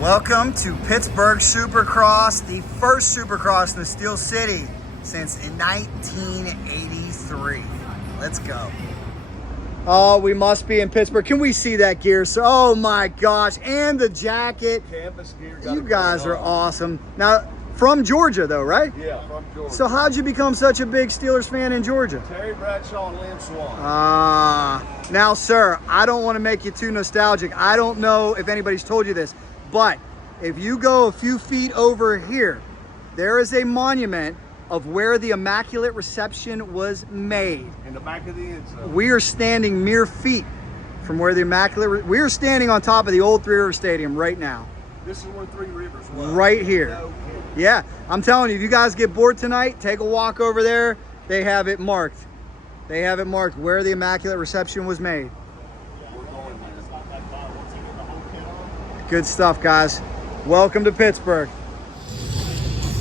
Welcome to Pittsburgh Supercross, the first Supercross in the Steel City since 1983. Let's go. Oh, we must be in Pittsburgh. Can we see that gear? So, oh my gosh, and the jacket. Campus gear. You guys are awesome. Now, from Georgia though, right? Yeah, from Georgia. So how'd you become such a big Steelers fan in Georgia? Terry Bradshaw and Lynn Swan. Now, sir, I don't want to make you too nostalgic. I don't know if anybody's told you this, but if you go a few feet over here, there is a monument of where the Immaculate Reception was made. In the back of the end zone. We are standing mere feet from where the we are standing on top of the old Three River Stadium right now. This is where Three Rivers was. Right here. No kidding. Yeah, I'm telling you, if you guys get bored tonight, take a walk over there. They have it marked. They have it marked where the Immaculate Reception was made. We're going there. Good stuff, guys. Welcome to Pittsburgh.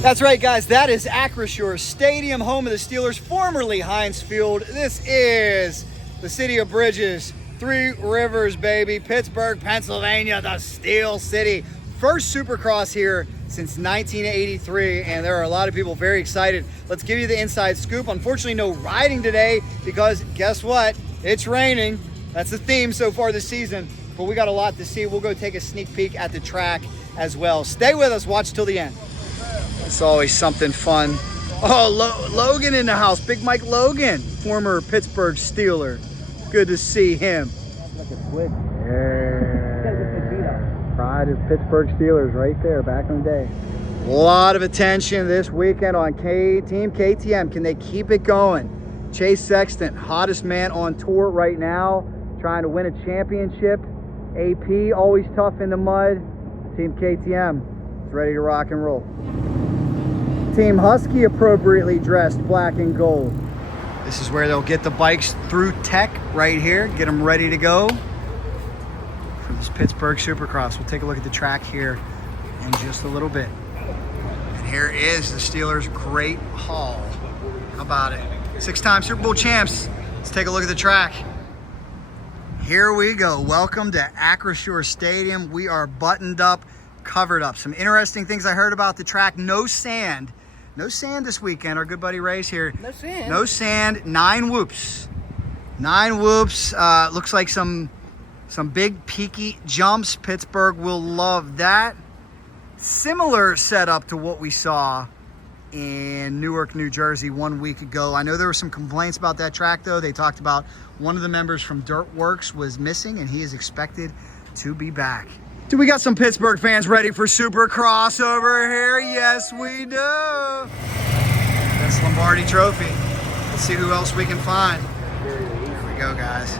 That's right, guys. That is Acrisure Stadium, home of the Steelers, formerly Heinz Field. This is the city of Bridges, Three Rivers, baby. Pittsburgh, Pennsylvania, the Steel City. First Supercross here since 1983, and there are a lot of people very excited. Let's give you the inside scoop. Unfortunately, no riding today because guess what? It's raining. That's the theme so far this season, but we got a lot to see. We'll go take a sneak peek at the track as well. Stay with us. Watch till the end. It's always something fun. Oh, Logan in the house. Big Mike Logan, former Pittsburgh Steeler. Good to see him. Pride of Pittsburgh Steelers right there back in the day. A lot of attention this weekend on Team KTM. Can they keep it going? Chase Sexton, hottest man on tour right now, trying to win a championship. AP, always tough in the mud. Team KTM is ready to rock and roll. Team Husky appropriately dressed black and gold. This is where they'll get the bikes through tech right here, get them ready to go for this Pittsburgh Supercross. We'll take a look at the track here in just a little bit. And here is the Steelers' Great Hall. How about it? 6-time Super Bowl champs. Let's take a look at the track. Here we go. Welcome to Acrisure Stadium. We are buttoned up, covered up. Some interesting things I heard about the track. No sand. No sand this weekend. Our good buddy Ray's here. No sand. No sand. 9 whoops. 9 whoops. Looks like some big peaky jumps. Pittsburgh will love that. Similar setup to what we saw in Newark, New Jersey 1 week ago. I know there were some complaints about that track though. They talked about one of the members from Dirt Works was missing and he is expected to be back. Do we got some Pittsburgh fans ready for Supercross over here? Yes, we do. That's Lombardi Trophy. Let's see who else we can find. Here we go, guys.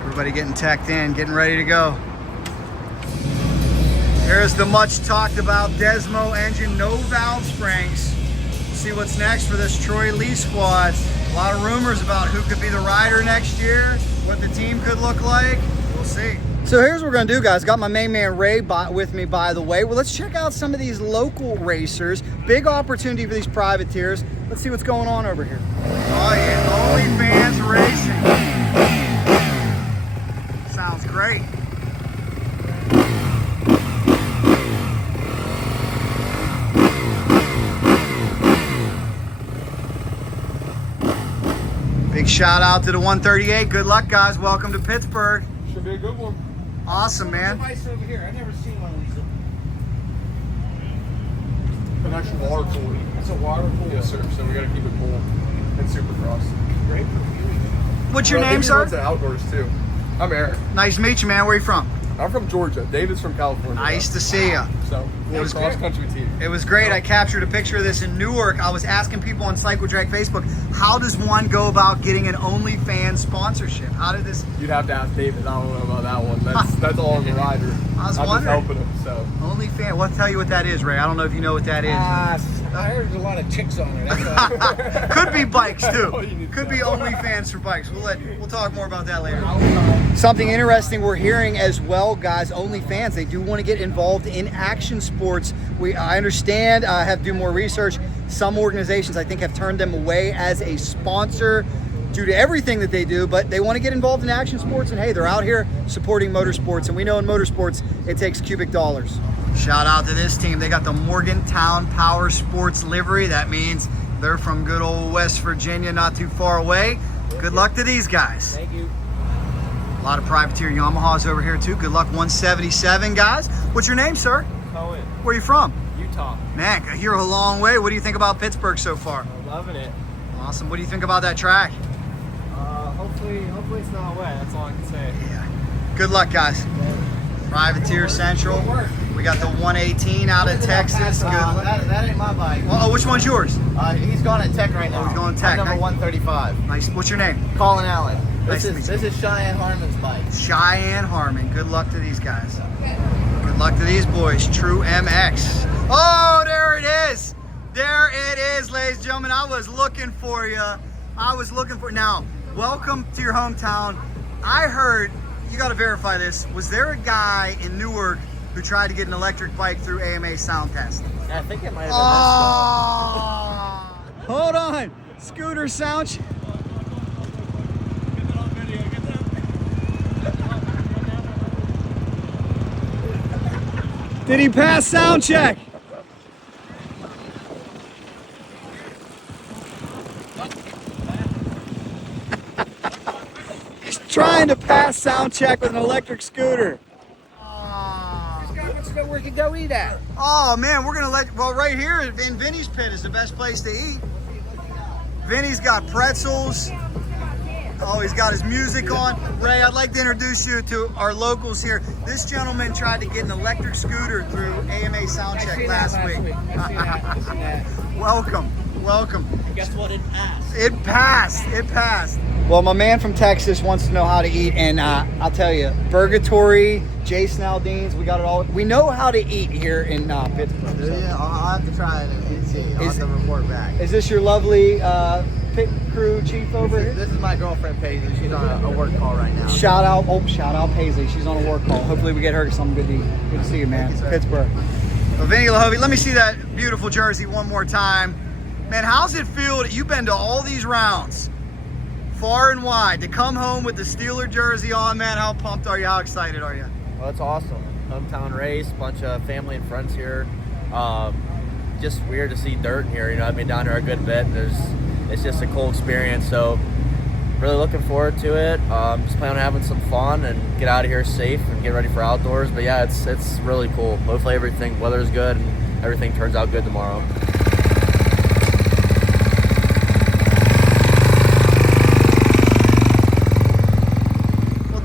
Everybody getting teched in, getting ready to go. There's the much talked about Desmo engine, no valve springs. See what's next for this Troy Lee squad. A lot of rumors about who could be the rider next year, what the team could look like. We'll see. So here's what we're gonna do, guys. Got my main man Ray with me, by the way. Well, let's check out some of these local racers. Big opportunity for these privateers. Let's see what's going on over here. Oh yeah, OnlyFans Racing. Sounds great. Big shout out to the 138. Good luck, guys. Welcome to Pittsburgh. Should be a good one. Awesome, man. Over here. I've never seen one of these. An actual water cooler. It's a water cooler. Yes, sir. So we got to keep it cool and Supercross. Great for viewing. What's your name, sir? To outdoors too. I'm Eric. Nice to meet you, man. Where are you from? I'm from Georgia. David's from California. Nice to see you. So It was cross country team. It was great. I captured a picture of this in Newark. I was asking people on Cycle Drag Facebook, how does one go about getting an OnlyFans sponsorship? How did this? You'd have to ask David. I don't know about that one. That's all on the rider. I was I'm wondering. just helping him. So OnlyFans. Well, I'll tell you what that is, Ray. I don't know if you know what that is. I heard there's a lot of chicks on it. That's all. Could be bikes too. Oh, you need Could to be know. OnlyFans for bikes. We'll talk more about that later. Something interesting we're hearing as well, guys. OnlyFans, they do want to get involved in action sports. I understand. I have to do more research. Some organizations, I think, have turned them away as a sponsor due to everything that they do, but they want to get involved in action sports, and hey, they're out here supporting motorsports, and we know in motorsports it takes cubic dollars. Shout out to this team. They got the Morgantown Power Sports livery. That means they're from good old West Virginia, not too far away. Good luck to these guys. Thank you. A lot of privateer Yamahas over here too. Good luck 177, guys. What's your name, sir? Cohen, Where are you from? Utah. Man, you're a long way. What do you think about Pittsburgh so far? I'm loving it. Awesome. What do you think about that track? Hopefully it's not wet. That's all I can say. Yeah. Good luck, guys. Privateer Central. We got the 118 out of Texas. Good luck. That ain't my bike. Oh, which one's yours? He's going at Tech right now. Oh, he's going Tech. I'm number 135. Nice. What's your name? Colin Allen. Nice to meet you. This is Cheyenne Harmon's bike. Cheyenne Harmon. Good luck to these guys. Good luck to these boys. True MX. Oh, there it is. There it is, ladies and gentlemen. I was looking for you. Now, welcome to your hometown. I heard, you got to verify this, was there a guy in Newark who tried to get an electric bike through AMA sound test? I think it might have been Oh! Hold on. Scooter sound. Did he pass sound check? He's trying to pass sound check with an electric scooter. Let's go where we can go eat at. Oh man, we're gonna well, right here in Vinny's pit is the best place to eat. Vinny's got pretzels. Oh, he's got his music on. Ray, I'd like to introduce you to our locals here. This gentleman tried to get an electric scooter through AMA sound check last week. Welcome. And guess what? It passed. It passed. Well, my man from Texas wants to know how to eat, and I'll tell you, Burgatory, Jason Aldean's, we got it all. We know how to eat here in Pittsburgh. So. Yeah, I'll have to try it and see. I'll have to report back. Is this your lovely pit crew chief over here? This is my girlfriend, Paisley. She's on a work call right now. Shout out Paisley. She's on a work call. Hopefully we get her something good to see you, man. Thank you, sir. Pittsburgh. Well, Vinny LaHovey, let me see that beautiful jersey one more time. Man, how's it feel that you've been to all these rounds, far and wide, to come home with the Steeler jersey on, man? How pumped are you? How excited are you? Well, it's awesome. Hometown race, bunch of family and friends here. Just weird to see dirt in here. You know, I've been down here a good bit. It's just a cool experience. So, really looking forward to it. Just plan on having some fun and get out of here safe and get ready for outdoors. But yeah, it's really cool. Hopefully weather's good and everything turns out good tomorrow.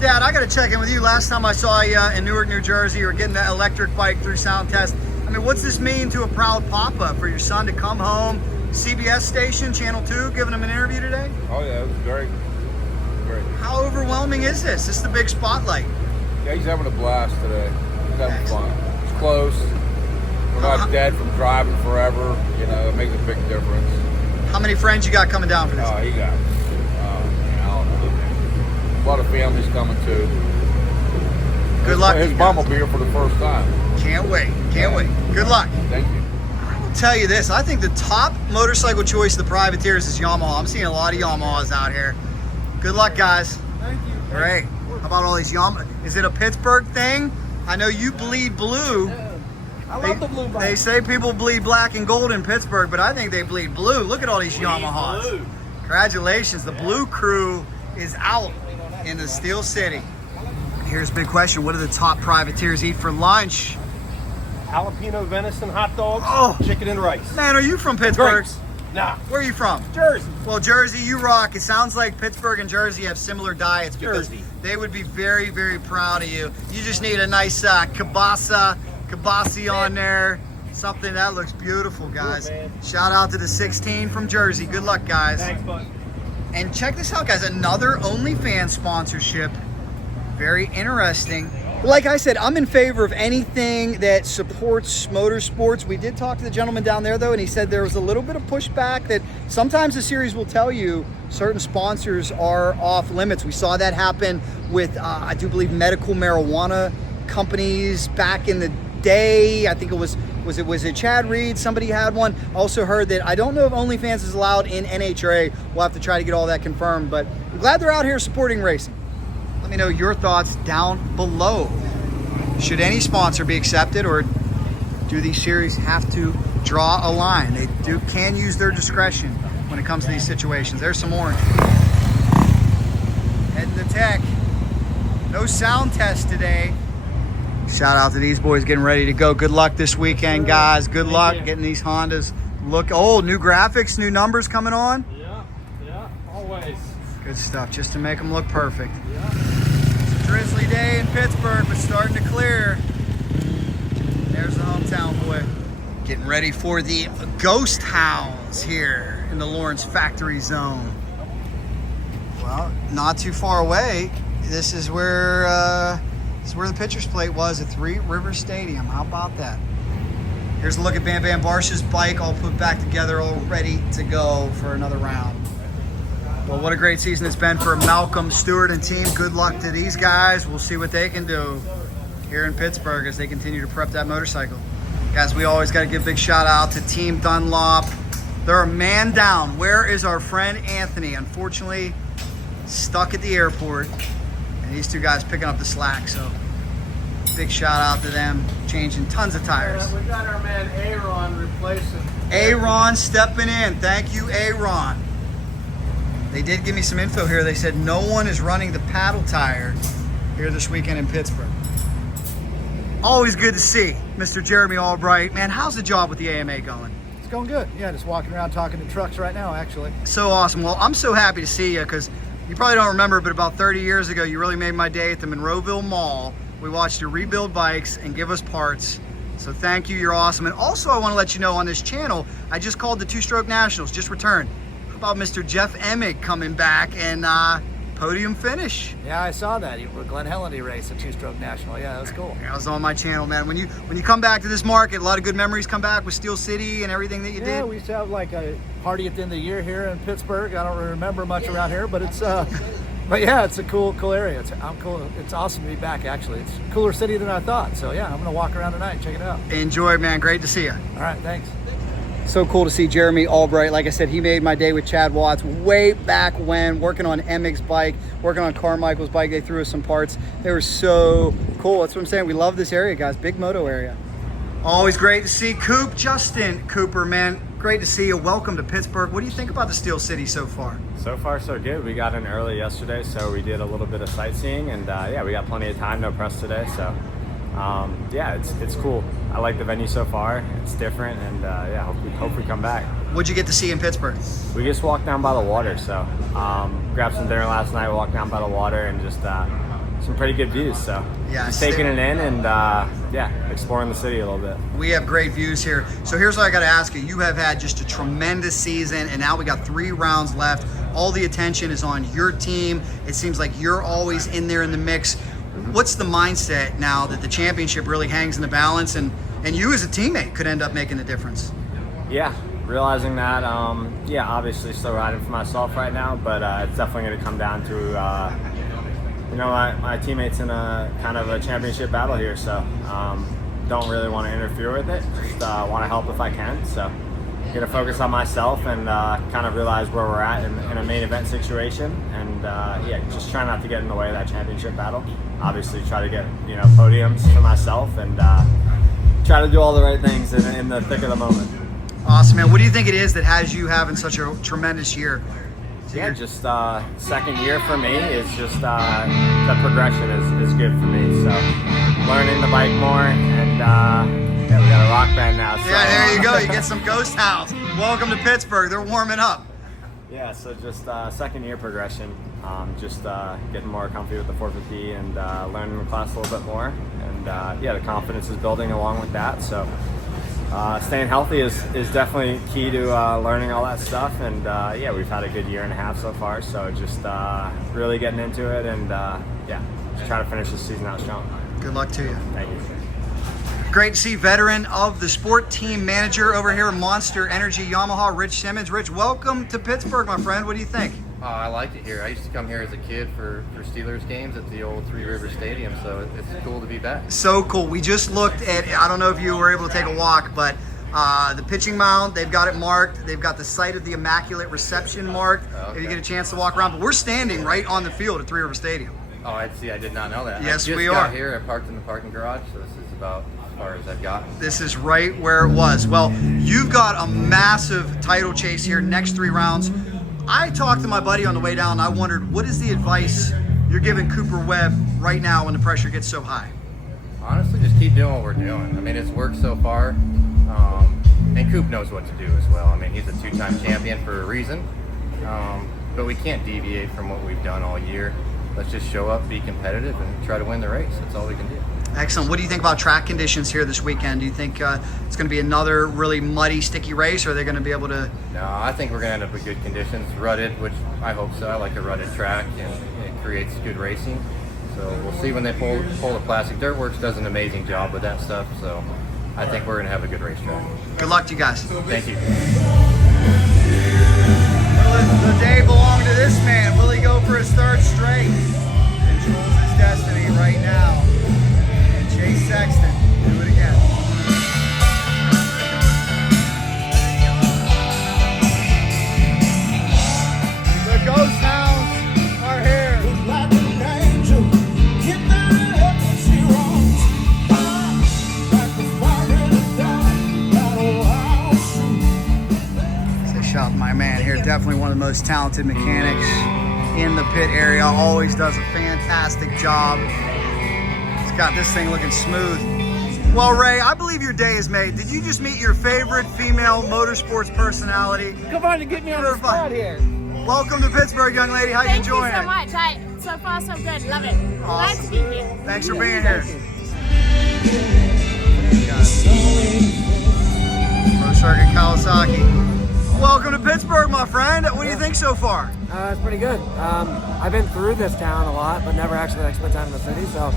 Dad, I got to check in with you. Last time I saw you in Newark, New Jersey, you were getting that electric bike through sound test. I mean, what's this mean to a proud papa for your son to come home, CBS station, Channel 2, giving him an interview today? Oh yeah, it was great. Great. How overwhelming is this? This is the big spotlight. Yeah, he's having a blast today. He's having fun. It's close. We're not dead from driving forever. You know, it makes a big difference. How many friends you got coming down for this? He got a lot of families coming too. Good luck. His mom will be here for the first time. Can't wait. Wait. Good luck. Thank you. I will tell you this. I think the top motorcycle choice of the privateers is Yamaha. I'm seeing a lot of Yamahas out here. Good luck, guys. Thank you. Great. How about all these Yamaha? Is it a Pittsburgh thing? I know you bleed blue. I love the blue bike. They say people bleed black and gold in Pittsburgh, but I think they bleed blue. Look at all these Yamahas. Blue. Congratulations. The blue crew is out in the Steel City. Here's a big question. What do the top privateers eat for lunch? Jalapeno venison hot dogs, Oh. chicken and rice. Man, are you from Pittsburgh? Grapes. Nah, Where are you from? Jersey. Well, Jersey, you rock. It sounds like Pittsburgh and Jersey have similar diets because Jersey. they would be very, very proud of you. You just need a nice kibasi on there. Something that looks beautiful, guys. Cool, man. Shout out to the 16 from Jersey. Good luck, guys. Thanks, bud. And check this out, guys. Another OnlyFans sponsorship. Very interesting. Like I said, I'm in favor of anything that supports motorsports. We did talk to the gentleman down there, though, and he said there was a little bit of pushback that sometimes the series will tell you certain sponsors are off limits. We saw that happen with, I do believe, medical marijuana companies back in the day. I think it was it Chad Reed? Somebody had one. Also heard that, I don't know if OnlyFans is allowed in NHRA. We'll have to try to get all that confirmed, but I'm glad they're out here supporting racing. Let me know your thoughts down below. Should any sponsor be accepted, or do these series have to draw a line? They can use their discretion when it comes to these situations. There's some orange. Heading to Tech. No sound test today. Shout out to these boys getting ready to go. Good luck this weekend, guys. Good luck getting these Hondas. Look, new graphics, new numbers coming on. Yeah, always. Good stuff, just to make them look perfect. Yeah. It's a drizzly day in Pittsburgh, but starting to clear. There's the hometown boy. Getting ready for the Ghost Hounds here in the Lawrence Factory Zone. Well, not too far away. This is where the pitcher's plate was at Three Rivers Stadium. How about that? Here's a look at Bam Bam Barsh's bike, all put back together, all ready to go for another round. Well, what a great season it's been for Malcolm Stewart and team. Good luck to these guys. We'll see what they can do here in Pittsburgh as they continue to prep that motorcycle. Guys, we always got to give a big shout out to Team Dunlop. They're a man down. Where is our friend Anthony? Unfortunately, stuck at the airport. And these two guys picking up the slack, so big shout out to them, changing tons of tires. We got our man Aaron replacing. Aaron stepping in. Thank you, Aaron. They did give me some info here. They said no one is running the paddle tire here this weekend in Pittsburgh. Always good to see Mr. Jeremy Albrecht. Man, how's the job with the AMA going? It's going good. Yeah, just walking around talking to trucks right now, actually. So awesome. Well, I'm so happy to see you, because you probably don't remember, but about 30 years ago, you really made my day at the Monroeville Mall. We watched you rebuild bikes and give us parts. So thank you, you're awesome. And also I want to let you know on this channel, I just called the Two-Stroke Nationals, just returned. How about Mr. Jeff Emick coming back and podium finish? Yeah, I saw that. Glenn Heleny race at Two-Stroke National. Yeah, that was cool. That was on my channel, man. When you come back to this market, a lot of good memories come back with Steel City and everything that you did. Yeah, we used to have like a party at the end of the year here in Pittsburgh. I don't really remember much around here, but it's but yeah, it's a cool area. I'm cool. It's awesome to be back, actually. It's a cooler city than I thought. So yeah, I'm gonna walk around tonight and check it out. Enjoy, man. Great to see you. All right, thanks. So cool to see Jeremy Albrecht. Like I said, he made my day with Chad Watts way back when, working on Emick's bike, working on Carmichael's bike. They threw us some parts. They were so cool. That's what I'm saying. We love this area, guys. Big moto area. Always great to see Justin Cooper, man. Great to see you. Welcome to Pittsburgh. What do you think about the Steel City so far? So far, so good. We got in early yesterday, so we did a little bit of sightseeing, and yeah, we got plenty of time, no press today, so yeah, it's cool. I like the venue so far. It's different, and yeah, hope we come back. What'd you get to see in Pittsburgh? We just walked down by the water, so grabbed some dinner last night, walked down by the water, and just some pretty good views. So yeah, just taking it in and yeah, exploring the city a little bit. We have great views here. So here's what I got to ask you. You have had just a tremendous season, and now we got 3 rounds left. All the attention is on your team. It seems like you're always in there in the mix. What's the mindset now that the championship really hangs in the balance, and you as a teammate could end up making the difference? Yeah, realizing that, yeah, obviously still riding for myself right now, but it's definitely going to come down to, you know, my teammates in a kind of a championship battle here, so don't really want to interfere with it. Just want to help if I can, so gonna focus on myself and kind of realize where we're at in a main event situation, and yeah, just try not to get in the way of that championship battle. Obviously try to get, you know, podiums for myself, and try to do all the right things in the thick of the moment. Awesome, man. What do you think it is that has you having such a tremendous year? Yeah, just second year for me is just the progression is good for me. So learning the bike more, and yeah, we got a rock band now. So. Yeah, there you go. You get some Ghost Hounds. Welcome to Pittsburgh. They're warming up. Yeah, so just second year progression. Just getting more comfy with the 450 and learning the class a little bit more. And yeah, the confidence is building along with that. So staying healthy is definitely key to learning all that stuff. And yeah, we've had a good year and a half so far. So just really getting into it, and yeah, just try to finish the season out strong. Good luck to you. Thank you. Great to see veteran of the sport team manager over here, Monster Energy Yamaha, Rich Simmons. Rich, welcome to Pittsburgh, my friend. What do you think? I liked it here. I used to come here as a kid for Steelers games at the old Three River Stadium, so it's cool to be back. So cool. We just looked at, I don't know if you were able to take a walk, but the pitching mound, they've got it marked. They've got the site of the Immaculate Reception marked. Okay. If you get a chance to walk around. But we're standing right on the field at Three River Stadium. Oh, I see. I did not know that. Yes, I just we got are. here. I parked in the parking garage, so this is about as far as I've gotten. This is right where it was. Well, you've got a massive title chase here, next 3 rounds. I talked to my buddy on the way down, and I wondered, what is the advice you're giving Cooper Webb right now when the pressure gets so high? Honestly, just keep doing what we're doing. I mean, it's worked so far, and Coop knows what to do as well. I mean, he's a 2-time champion for a reason, but we can't deviate from what we've done all year. Let's just show up, be competitive, and try to win the race. That's all we can do. Excellent. What do you think about track conditions here this weekend? Do you think it's going to be another really muddy, sticky race, or are they going to be able to? No, I think we're going to end up with good conditions. Rutted, which I hope so. I like a rutted track, and it creates good racing. So we'll see when they pull the plastic. Dirtworks does an amazing job with that stuff, so I think we're going to have a good racetrack. Good luck to you guys. Thank you. The day belonged to this man. Will he go for his 3rd straight? Controls his destiny right now. And Chase Sexton, do it again. The ghost hounds are here. Shout my man here, definitely one of the most talented mechanics in the pit area, always does a fantastic job. He's got this thing looking smooth. Well, Ray, I believe your day is made. Did you just meet your favorite female motorsports personality? Come on and get me on the spot here. Welcome to Pittsburgh, young lady. How you enjoying it? Thank you so much. So far, so good. Love it. Nice to be here. Thanks for being here. Pro Circuit Kawasaki. Welcome to Pittsburgh, my friend. What do you think so far? It's pretty good. I've been through this town a lot, but never actually spent time in the city, so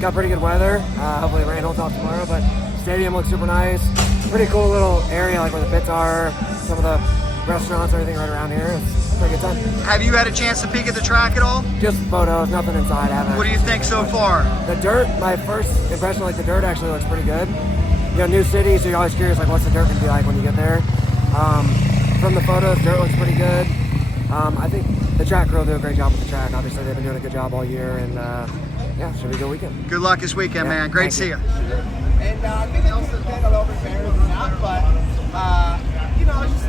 got pretty good weather. Hopefully rain holds off tomorrow, but stadium looks super nice. Pretty cool little area, like where the pits are, some of the restaurants, everything right around here. It's a pretty good time. Have you had a chance to peek at the track at all? Just photos, nothing inside. I haven't. What do you think so far? The dirt, my first impression, like the dirt actually looks pretty good. You know, new city, so you're always curious, like what's the dirt gonna be like when you get there. From the photos, dirt looks pretty good. I think the track crew will do a great job with the track. Obviously, they've been doing a good job all year, and yeah, should be a good weekend. Good luck this weekend, man. Great to see you. And I think it's also been a little bit better than that, but you know, just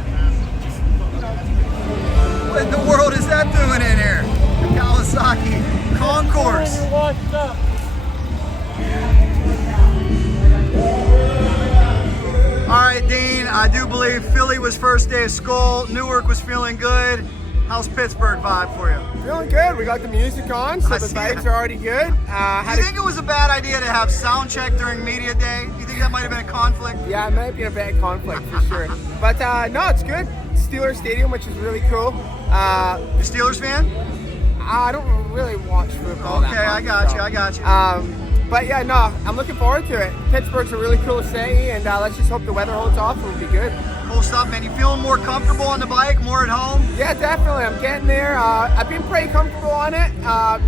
What in the world is that doing in here? The Kawasaki Concourse. All right, Dean, I do believe Philly was first day of school. Newark was feeling good. How's Pittsburgh vibe for you? feeling good. We got the music on, so the vibes are already good. Do you think it was a bad idea to have sound check during media day? Do you think that might have been a conflict? Yeah, it might have been a bad conflict for sure. But no, it's good. Steelers Stadium, which is really cool. You Steelers fan? I don't really watch football. Okay, I got you. But yeah, no, I'm looking forward to it. Pittsburgh's a really cool city, and let's just hope the weather holds off and we'll be good. Cool stuff, man. You feeling more comfortable on the bike, more at home? Yeah, definitely. I'm getting there. I've been pretty comfortable on it.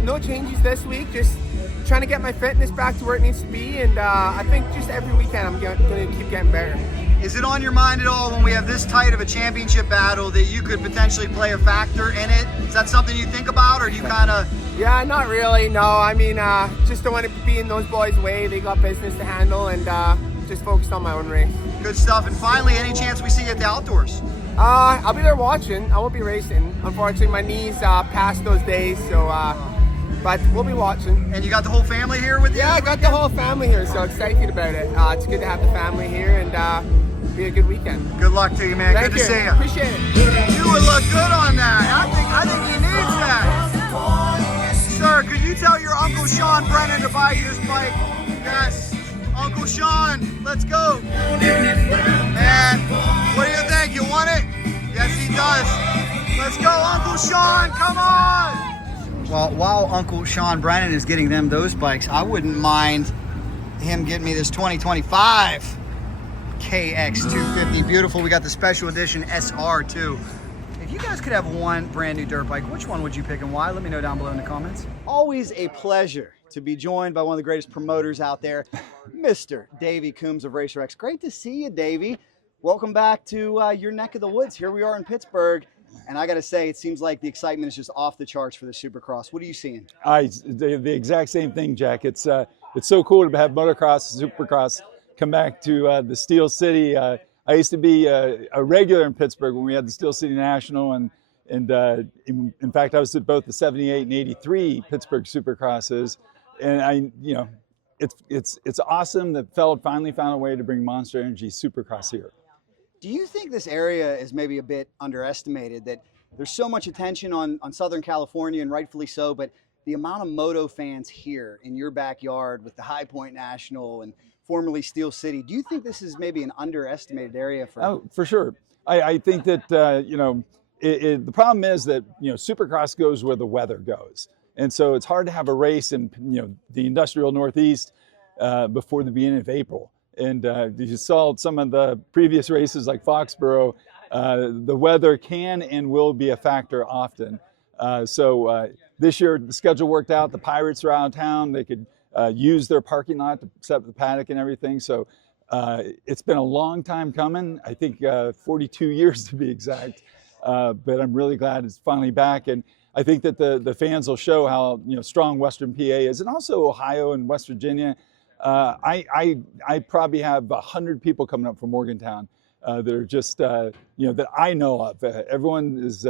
No changes this week. Just trying to get my fitness back to where it needs to be, and I think just every weekend I'm going to keep getting better. Is it on your mind at all when we have this tight of a championship battle that you could potentially play a factor in it? Is that something you think about, or do you kind of... Yeah, not really, no. I mean, just don't want to be in those boys' way. They got business to handle, and just focused on my own race. Good stuff. And finally, any chance we see you at the outdoors? I'll be there watching. I won't be racing. Unfortunately, my knees passed those days, so but we'll be watching. And you got the whole family here with you? Yeah, I got the whole family here, so excited about it. It's good to have the family here, and be a good weekend. Good luck to you, man. Thank good you. to see you. Appreciate it. You would look good on that. I think he needs that. Sir, could you tell your Uncle Sean Brennen to buy you this bike? Yes. Uncle Sean, let's go. Man, what do you think? You want it? Yes, he does. Let's go, Uncle Sean. Come on. Well, while Uncle Sean Brennen is getting them those bikes, I wouldn't mind him getting me this 2025 KX250. Beautiful. We got the special edition SR too. If you guys could have one brand new dirt bike, which one would you pick and why? Let me know down below in the comments. Always a pleasure to be joined by one of the greatest promoters out there, Mr. Davey Coombs of RacerX. Great to see you, Davey. Welcome back to your neck of the woods. Here we are in Pittsburgh. And I got to say, it seems like the excitement is just off the charts for the Supercross. What are you seeing? The exact same thing, Jack. It's so cool to have motocross and Supercross come back to the Steel City. I used to be a regular in Pittsburgh when we had the Steel City National, and in fact, I was at both the '78 and '83 Pittsburgh Supercrosses, and it's awesome that Feld finally found a way to bring Monster Energy Supercross here. Do you think this area is maybe a bit underestimated, that there's so much attention on Southern California, and rightfully so, but the amount of moto fans here in your backyard with the High Point National and formerly Steel City, do you think this is maybe an underestimated area for? Oh, for sure. I think that the problem is that Supercross goes where the weather goes, and so it's hard to have a race in the industrial Northeast before the beginning of April. And you saw some of the previous races like Foxborough, the weather can and will be a factor often. So this year the schedule worked out. The Pirates are out of town. They could use their parking lot to set up the paddock and everything. So it's been a long time coming. I think 42 years to be exact. But I'm really glad it's finally back. And I think that the fans will show how strong Western PA is, and also Ohio and West Virginia. I probably have 100 people coming up from Morgantown that are just that I know of. Everyone is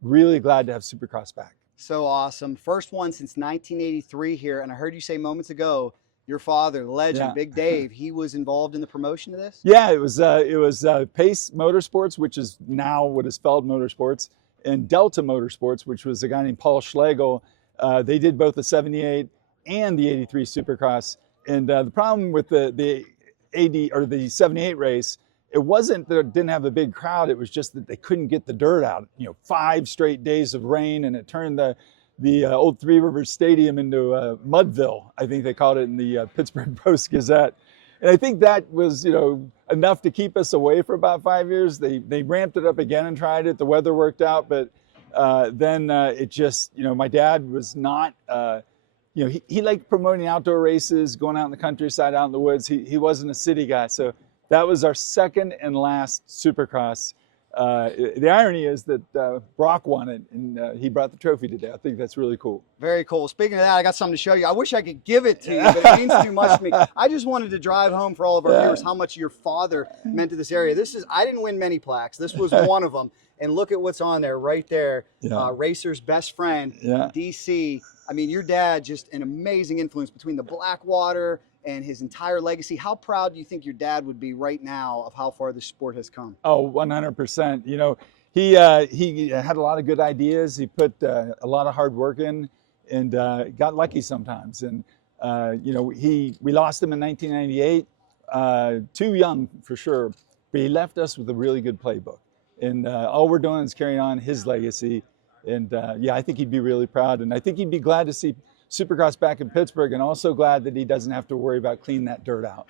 really glad to have Supercross back. So awesome. First one since 1983 here, and I heard you say moments ago, your father, the legend, Big Dave, he was involved in the promotion of this? Yeah, it was Pace Motorsports, which is now what is Feld Motorsports, and Delta Motorsports, which was a guy named Paul Schlegel. They did both the '78 and the '83 Supercross. And the problem with the '78 race, it wasn't that it didn't have a big crowd. It was just that they couldn't get the dirt out. 5 straight days of rain, and it turned the old Three Rivers Stadium into Mudville. I think they called it in the Pittsburgh Post-Gazette. And I think that was enough to keep us away for about 5 years. They ramped it up again and tried it. The weather worked out, but then it just my dad was not. He liked promoting outdoor races, going out in the countryside, out in the woods. He wasn't a city guy, so that was our second and last Supercross. The irony is that Brock won it, and he brought the trophy today. I think that's really cool. Very cool. Speaking of that, I got something to show you. I wish I could give it to you, but it means too much to me. I just wanted to drive home for all of our viewers how much your father meant to this area. I didn't win many plaques. This was one of them. And look at what's on there right there. Racer's best friend, DC. I mean, your dad, just an amazing influence between the Blackwater and his entire legacy. How proud do you think your dad would be right now of how far the sport has come? Oh, 100%. He had a lot of good ideas. He put a lot of hard work in, and got lucky sometimes. And we lost him in 1998, too young for sure, but he left us with a really good playbook. And all we're doing is carrying on his legacy. And I think he'd be really proud, and I think he'd be glad to see Supercross back in Pittsburgh, and also glad that he doesn't have to worry about cleaning that dirt out.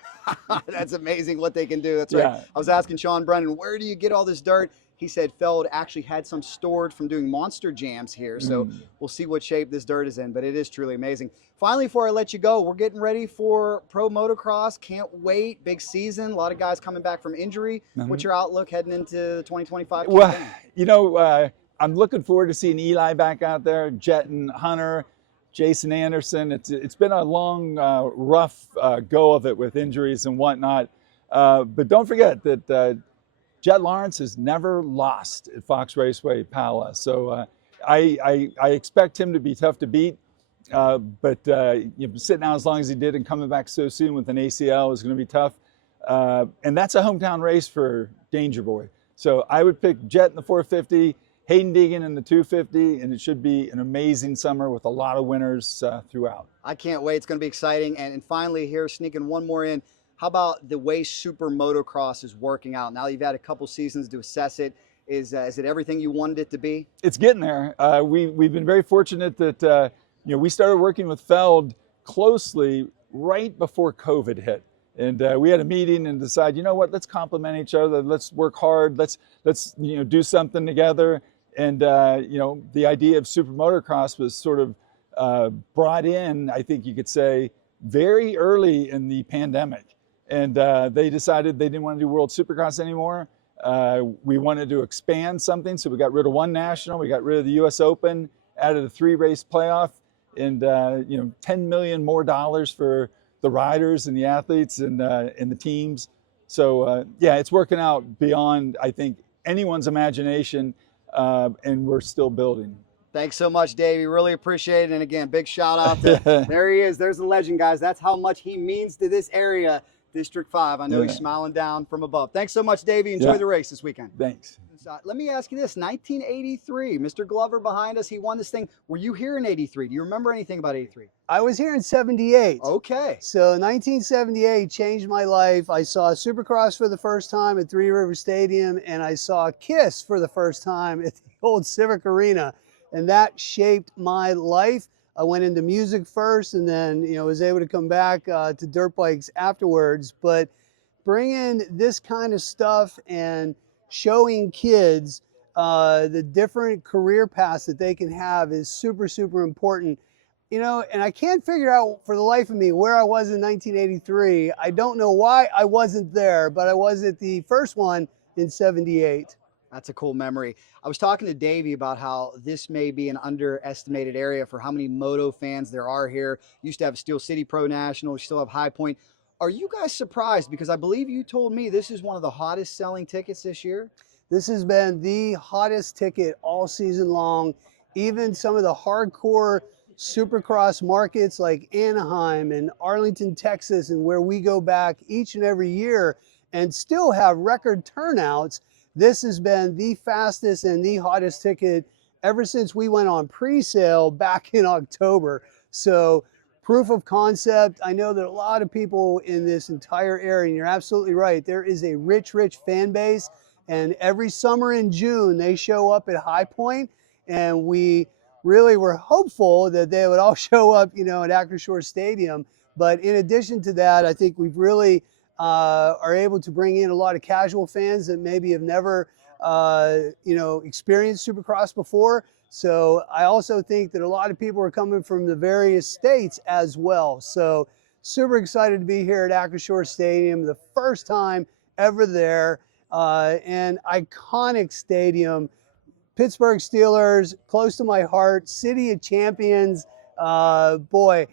That's amazing what they can do. That's right. I was asking Sean Brennen, where do you get all this dirt? He said Feld actually had some stored from doing monster jams here. So we'll see what shape this dirt is in, but it is truly amazing. Finally, before I let you go, we're getting ready for Pro Motocross. Can't wait. Big season. A lot of guys coming back from injury. What's your outlook heading into the 2025 campaign? Well, I'm looking forward to seeing Eli back out there, Jet and Hunter, Jason Anderson. It's been a long, rough go of it with injuries and whatnot. But don't forget that Jet Lawrence has never lost at Fox Raceway Pala. So I expect him to be tough to beat. But sitting out as long as he did and coming back so soon with an ACL is going to be tough. And that's a hometown race for Danger Boy. So I would pick Jet in the 450, Hayden Deegan in the 250, and it should be an amazing summer with a lot of winners throughout. I can't wait. It's going to be exciting. And finally here, sneaking one more in, how about the way Super Motocross is working out? Now you've had a couple seasons to assess it. Is it everything you wanted it to be? It's getting there. We've been very fortunate that we started working with Feld closely right before COVID hit. And we had a meeting and decided, you know what, let's complement each other. Let's work hard. Let's do something together. And the idea of super motocross was sort of brought in, I think you could say, very early in the pandemic. And they decided they didn't want to do World Supercross anymore. We wanted to expand something, so we got rid of one national. We got rid of the U.S. Open, added a 3-race playoff, and $10 million more for the riders and the athletes and the teams. So it's working out beyond, I think, anyone's imagination, and we're still building. Thanks so much, Davey. Really appreciate it. And again, big shout out to, there he is. There's the legend, guys. That's how much he means to this area, District 5. I know he's smiling down from above. Thanks so much, Davey. Enjoy the race this weekend. Thanks. Let me ask you this, 1983, Mr. Glover behind us, he won this thing. Were you here in 83? Do you remember anything about 83? I was here in 78. Okay. So 1978 changed my life. I saw Supercross for the first time at Three River Stadium, and I saw Kiss for the first time at the old Civic Arena. And that shaped my life. I went into music first and then, was able to come back to dirt bikes afterwards. But bringing this kind of stuff and showing kids the different career paths that they can have is super, super important. And I can't figure out for the life of me where I was in 1983. I don't know why I wasn't there, but I was at the first one in 78. That's a cool memory. I was talking to Davey about how this may be an underestimated area for how many moto fans there are here. Used to have Steel City Pro National, we still have High Point. Are you guys surprised? Because I believe you told me this is one of the hottest selling tickets this year. This has been the hottest ticket all season long. Even some of the hardcore Supercross markets like Anaheim and Arlington, Texas, and where we go back each and every year and still have record turnouts. This has been the fastest and the hottest ticket ever since we went on pre-sale back in October. So proof of concept. I know that a lot of people in this entire area, and you're absolutely right, there is a rich, rich fan base. And every summer in June, they show up at High Point, and we really were hopeful that they would all show up, at Acrisure Stadium. But in addition to that, I think we've really are able to bring in a lot of casual fans that maybe have never, experienced Supercross before. So I also think that a lot of people are coming from the various states as well. So super excited to be here at Acrisure Stadium, the first time ever there, and iconic stadium. Pittsburgh Steelers, close to my heart, City of Champions. Boy,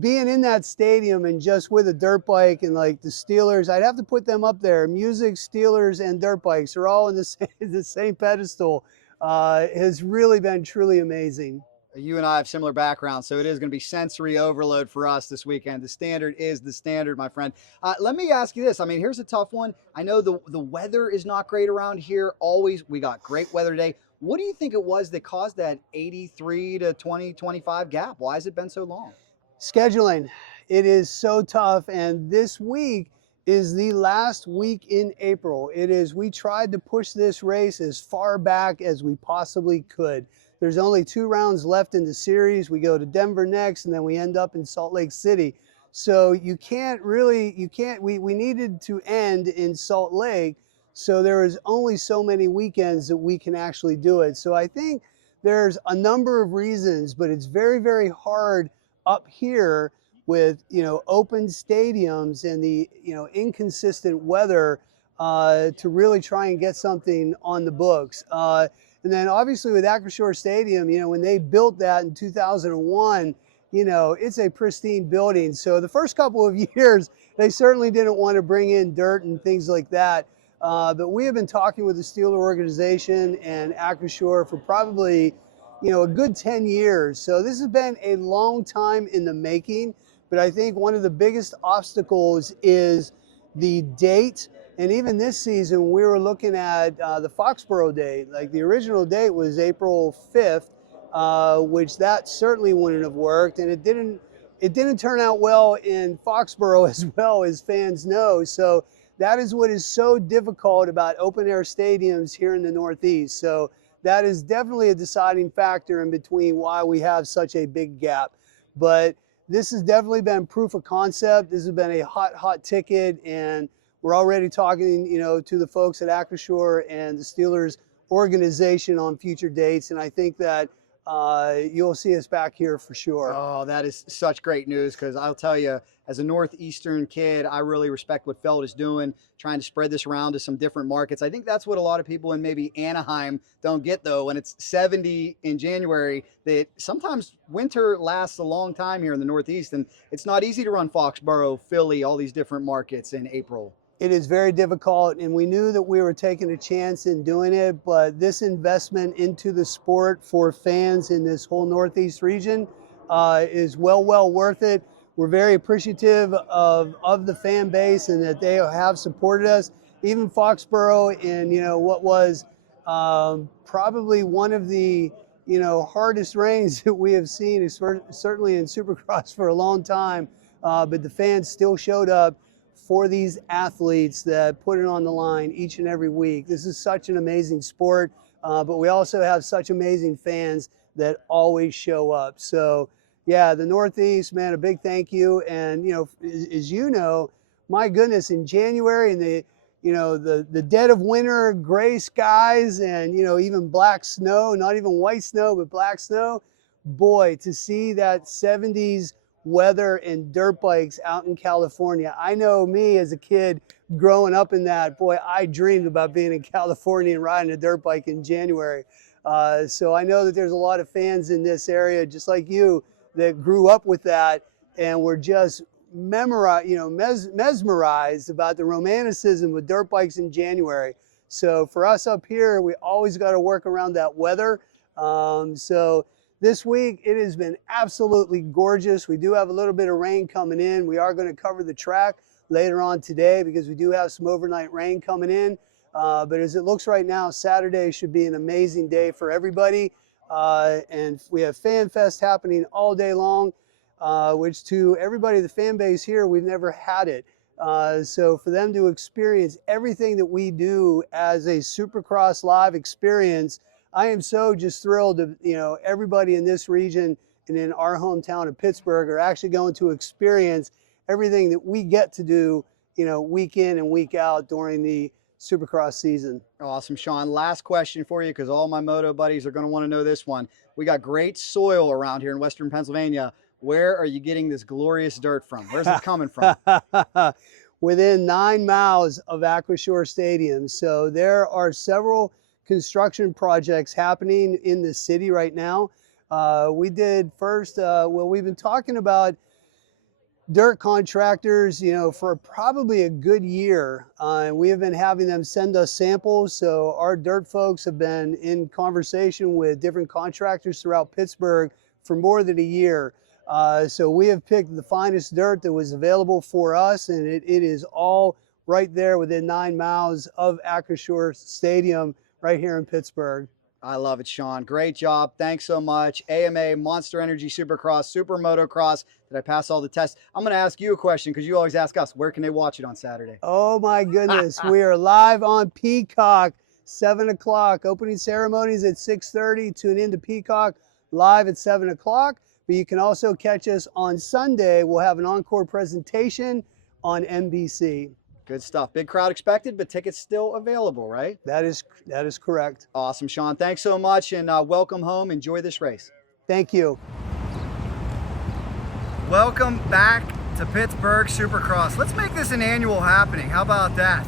being in that stadium and just with a dirt bike and like the Steelers, I'd have to put them up there. Music, Steelers, and dirt bikes are all in the same pedestal. Has really been truly amazing. You and I have similar backgrounds, so it is going to be sensory overload for us this weekend. The standard is the standard, my friend. Let me ask you this. I mean, here's a tough one. I know the weather is not great around here. Always, we got great weather today. What do you think it was that caused that 83 to 20-25 gap? Why has it been so long? Scheduling. It is so tough, and this week is the last week in April. We tried to push this race as far back as we possibly could. There's only 2 rounds left in the series. We go to Denver next, and then we end up in Salt Lake City. So we needed to end in Salt Lake, so there is only so many weekends that we can actually do it. So I think there's a number of reasons, but it's very, very hard up here with, open stadiums and the, inconsistent weather to really try and get something on the books. And then obviously with Acrisure Stadium, when they built that in 2001, it's a pristine building. So the first couple of years, they certainly didn't want to bring in dirt and things like that. But we have been talking with the Steeler organization and Acrisure for probably, a good 10 years. So this has been a long time in the making. But I think one of the biggest obstacles is the date. And even this season, we were looking at the Foxborough date. Like the original date was April 5th, which that certainly wouldn't have worked. And it didn't turn out well in Foxborough as well, as fans know. So that is what is so difficult about open air stadiums here in the Northeast. So that is definitely a deciding factor in between why we have such a big gap. But this has definitely been proof of concept. This has been a hot ticket, and we're already talking, to the folks at Acrisure and the Steelers organization on future dates, and I think that you'll see us back here for sure. Oh, that is such great news, because I'll tell you, as a Northeastern kid, I really respect what Feld is doing, trying to spread this around to some different markets. I think that's what a lot of people in maybe Anaheim don't get, though. When it's 70 in January, that sometimes winter lasts a long time here in the Northeast, and it's not easy to run Foxborough, Philly, all these different markets in April. It is very difficult, and we knew that we were taking a chance in doing it, but this investment into the sport for fans in this whole Northeast region is well worth it. We're very appreciative of the fan base and that they have supported us. Even Foxborough in, what was probably one of the, hardest rains that we have seen, certainly in Supercross for a long time, but the fans still showed up for these athletes that put it on the line each and every week. This is such an amazing sport, but we also have such amazing fans that always show up. So yeah, the Northeast, man, a big thank you. And, as you know, my goodness, in January and the dead of winter, gray skies and, even black snow, not even white snow, but black snow, boy, to see that 70s weather and dirt bikes out in California. I know me as a kid growing up in that, boy, I dreamed about being in California and riding a dirt bike in January. So I know that there's a lot of fans in this area, just like you, that grew up with that and were just mesmerized about the romanticism with dirt bikes in January. So for us up here, we always got to work around that weather. So this week, it has been absolutely gorgeous. We do have a little bit of rain coming in. We are going to cover the track later on today because we do have some overnight rain coming in. But as it looks right now, Saturday should be an amazing day for everybody. And we have Fan Fest happening all day long, which to everybody, the fan base here, we've never had it. So for them to experience everything that we do as a Supercross live experience, I am so just thrilled that, everybody in this region and in our hometown of Pittsburgh are actually going to experience everything that we get to do, week in and week out during the Supercross season. Awesome, Sean. Last question for you, because all my moto buddies are going to want to know this one. We got great soil around here in Western Pennsylvania. Where are you getting this glorious dirt from? Where's it coming from? Within 9 miles of Acrisure Stadium. So there are several construction projects happening in the city right now. We did first, we've been talking about dirt contractors, for probably a good year. We have been having them send us samples. So our dirt folks have been in conversation with different contractors throughout Pittsburgh for more than a year. So we have picked the finest dirt that was available for us, and it is all right there within 9 miles of Acrisure Stadium right here in Pittsburgh. I love it, Sean. Great job. Thanks so much. AMA, Monster Energy Supercross, Super Motocross. Did I pass all the tests? I'm going to ask you a question because you always ask us, where can they watch it on Saturday? Oh my goodness. We are live on Peacock, 7 o'clock. Opening ceremonies at 6:30. Tune in to Peacock live at 7 o'clock. But you can also catch us on Sunday. We'll have an encore presentation on NBC. Good stuff. Big crowd expected, but tickets still available, right? That is correct. Awesome, Sean. Thanks so much, and welcome home. Enjoy this race. Thank you. Welcome back to Pittsburgh Supercross. Let's make this an annual happening. How about that?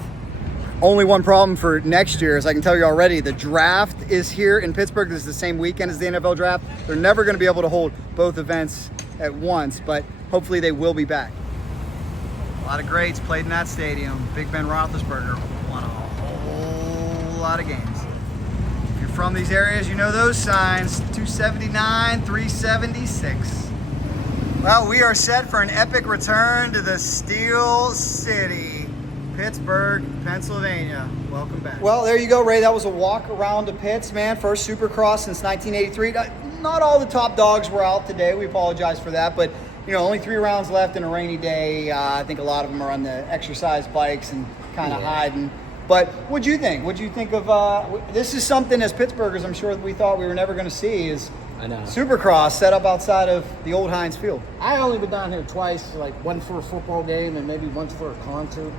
Only one problem for next year, as I can tell you already, the draft is here in Pittsburgh. This is the same weekend as the NFL draft. They're never going to be able to hold both events at once, but hopefully they will be back. A lot of greats played in that stadium. Big Ben Roethlisberger won a whole lot of games. If you're from these areas, you know those signs. 279, 376. Well, we are set for an epic return to the Steel City, Pittsburgh, Pennsylvania. Welcome back. Well, there you go, Ray. That was a walk around the pits, man. First Supercross since 1983. Not all the top dogs were out today. We apologize for that, but only 3 rounds left in a rainy day. I think a lot of them are on the exercise bikes and kind of hiding. But what'd you think? What'd you think of, this is something as Pittsburghers I'm sure we thought we were never going to see, is I know. Supercross set up outside of the old Heinz Field. I only been down here twice, like one for a football game and maybe once for a concert.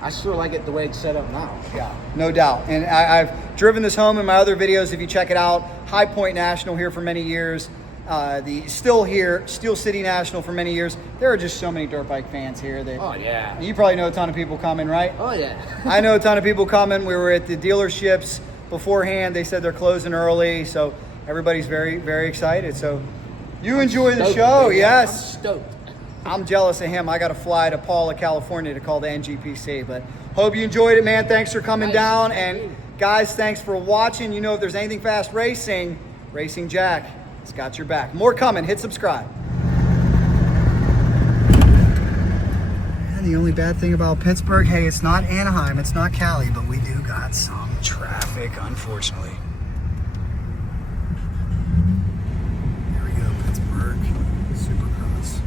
I sure like it the way it's set up now. Yeah, no doubt. And I've driven this home in my other videos. If you check it out, High Point National here for many years. The Still Here, Steel City National for many years. There are just so many dirt bike fans here. That, oh, yeah. You probably know a ton of people coming, right? Oh, yeah. I know a ton of people coming. We were at the dealerships beforehand. They said they're closing early. So everybody's very, very excited. So you enjoy the show, yes. I'm stoked. I'm jealous of him. I got to fly to Paula, California to call the NGPC. But hope you enjoyed it, man. Thanks for coming down. And guys, thanks for watching. You know, if there's anything fast racing, Racing Jack has got your back. More coming. Hit subscribe. And the only bad thing about Pittsburgh, hey, it's not Anaheim, it's not Cali, but we do got some traffic, unfortunately. Here we go, Pittsburgh Supercross.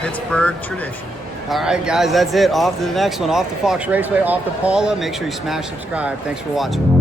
Pittsburgh tradition. All right, guys, that's it. Off to the next one. Off to Fox Raceway, off to Paula. Make sure you smash subscribe. Thanks for watching.